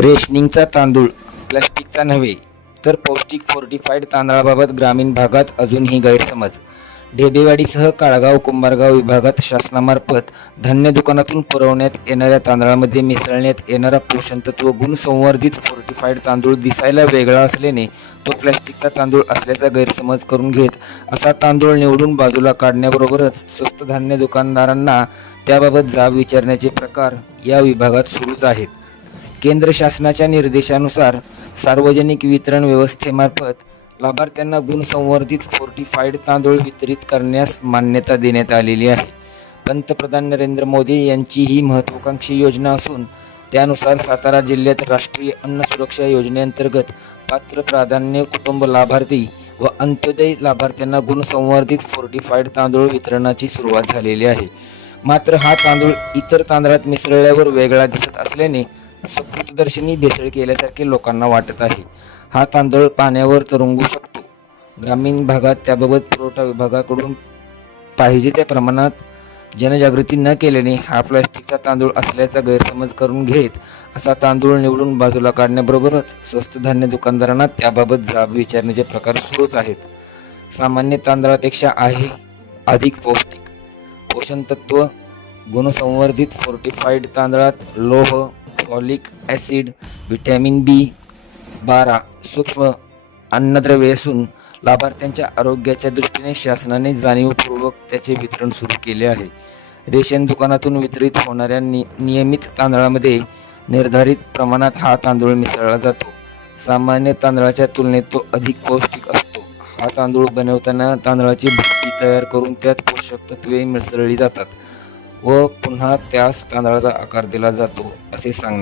रेशनिंगचा तांदूळ प्लास्टिकचा नव्हे तर पौष्टिक फोर्टिफाईड तांदळाबाबत ग्रामीण भागात अजूनही गैरसमज. ढेबेवाडीसह काळगाव कुंभारगाव विभागात शासनामार्फत धान्य दुकानातून पुरवण्यात येणाऱ्या तांदळामध्ये मिसळण्यात येणारा पोषणतत्व गुणसंवर्धित फोर्टिफाईड तांदूळ दिसायला वेगळा असल्याने तो प्लॅस्टिकचा तांदूळ असल्याचा गैरसमज करून घेत असा तांदूळ निवडून बाजूला काढण्याबरोबरच स्वस्त धान्य दुकानदारांना त्याबाबत जाब विचारण्याचे प्रकार या विभागात सुरूच आहेत. केंद्र शासनाच्या निर्देशानुसार सार्वजनिक वितरण व्यवस्थेमार्फत लाभार्थ्यांना गुणसंवर्धित फोर्टिफाईड तांदूळ वितरित करण्यास मान्यता देण्यात आलेली आहे. पंतप्रधान नरेंद्र मोदी यांची ही महत्त्वाकांक्षी योजना असून त्यानुसार सातारा जिल्ह्यात राष्ट्रीय अन्न सुरक्षा योजनेअंतर्गत पात्र प्राधान्य कुटुंब लाभार्थी व अंत्योदय लाभार्थ्यांना गुणसंवर्धित फोर्टिफाईड तांदूळ वितरणाची सुरुवात झालेली आहे. मात्र हा तांदूळ इतर तांदळात मिसळल्यावर वेगळा दिसत असल्याने सकृतदर्शनी भेसळ केल्यासारखे लोकांना वाटत आहे. हा तांदूळ पाण्यावर तरंगू शकतो. ग्रामीण भागात त्याबाबत पुरवठा विभागाकडून पाहिजे त्या प्रमाणात जनजागृती न केल्याने हा प्लास्टिकचा तांदूळ असल्याचा गैरसमज करून घेत असा तांदूळ निवडून बाजूला काढण्याबरोबरच स्वस्त धान्य दुकानदारांना त्याबाबत जाब विचारण्याचे प्रकार सुरूच आहेत. सामान्य तांदळापेक्षा आहे अधिक पौष्टिक. पोषण तत्व गुणसंवर्धित फोर्टिफाईड तांदळात लोह ऑलिक ॲसिड व्हिटॅमिन बी बारा सूक्ष्म अन्नद्रव्ये असून लाभार्थ्यांच्या आरोग्याच्या दृष्टीने शासनाने जाणीवपूर्वक त्याचे वितरण सुरू केले आहे. रेशन दुकानातून वितरित होणाऱ्या नि नियमित तांदळामध्ये निर्धारित प्रमाणात हा तांदूळ मिसळला जातो. सामान्य तांदळाच्या तुलनेत तो अधिक पौष्टिक असतो. हा तांदूळ बनवताना तांदळाची भुकटी तयार करून त्यात पोषक तत्वे मिसळली जातात व पुन्हा त्यास तांदळाचा आकार दिला जातो असे सांगण्यात